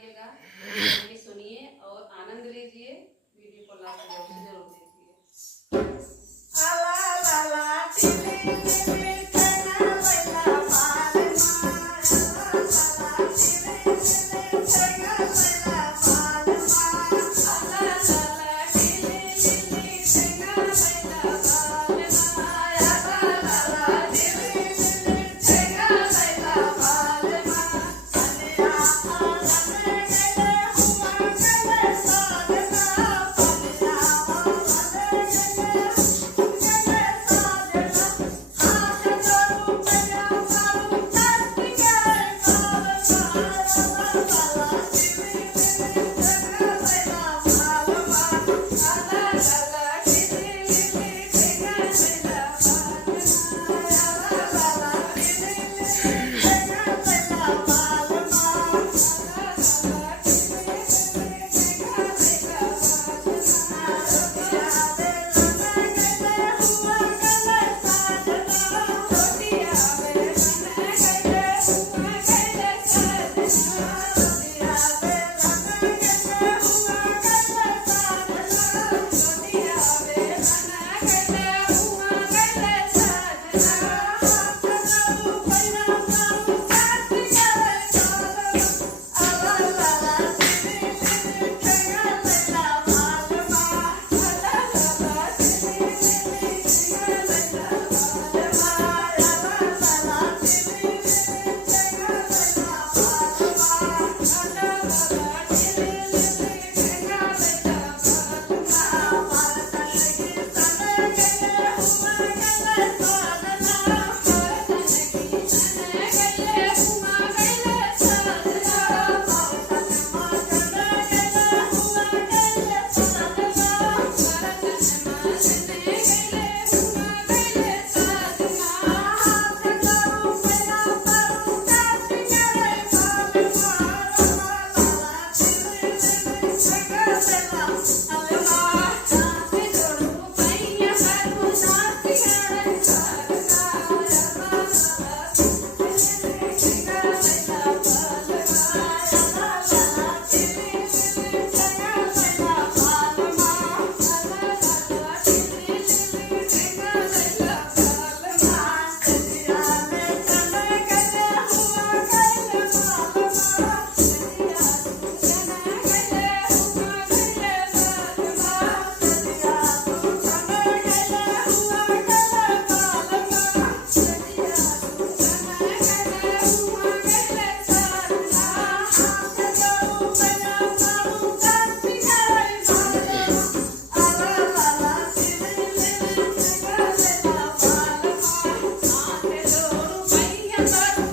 बनाइएगा, वीडियो सुनिए और आनंद लीजिए। वीडियो को लास्ट तक जरूर देखिए। आला ला ला टिली टिली छेना लैला बाल माँ, आला ला ला टिली टिली छेना लैला बाल माँ, आला ला ला टिली टिली छेना लैला बाल माँ, आला ला ला टिली टिली छेना लैला बाल माँ। अनिया आलने गले हुआ गले साजना, अनिया आलने गले गले साजना, हाथ करूं मैया मारूं धरती के बाल माँ, आला ला ला टिली टिली छेना लैला बाल माँ, आला ला ला टिली टिली छेना लैला बाल माँ, आला ला ला टिली टिली छेना लैला बाल माँ, आला ला ला टिली टिली छेना लैला बाल माँ। रोटिया बेलने गले हुआ गले साजना, रोटिया बेलने गले हुआ गले साजना, रोटिया बेलने गले हुआ गले साजना, रोटिया बेलने गले हुआ गले साजना, हाथ करूं मैया मारूं धरती के बाल माँ, आला ला ला टिली टिली छेना लैला बाल माँ, आला ला ला टिली टिली छेना लैला बाल माँ, आला ला ला टिली टिली छेना लैला बाल माँ, आला ला ला टिली टिली छेना लैला बाल माँ। भारत की सन गले हुआ गले साजना, भारत की सन गले हुआ गले साजना, भारत माँ सन गले हुआ गले साजना, भारत माँ सन गले हुआ गले साजना, हाथ करूं मैया मारूं धरती के बाल माँ, आला ला ला टिली टिली छेना लैला बाल माँ, हाथ जोड़ूं मैया मारूं धरती के बाल माँ, आला ला ला टिली टिली छेना लैला बाल माँ, आला ला ला टिली टिली छेना लैला बाल माँ, आला ला ला टिली टिली छेना लैला बाल माँ। सजिया में चले गले हुआ गले बाल माँ, सजिया तू चले गले हुआ गले बाल माँ, सजिया तू चले गले हुआ गले बाल माँ, सजिया तू चले गले हुआ गले साजना, हाथ करूं मैया मारूं धरती के बाल माँ, आला ला ला टिली टिली छेना लैला बाल माँ, हाथ जोड़ूं मैया मारूं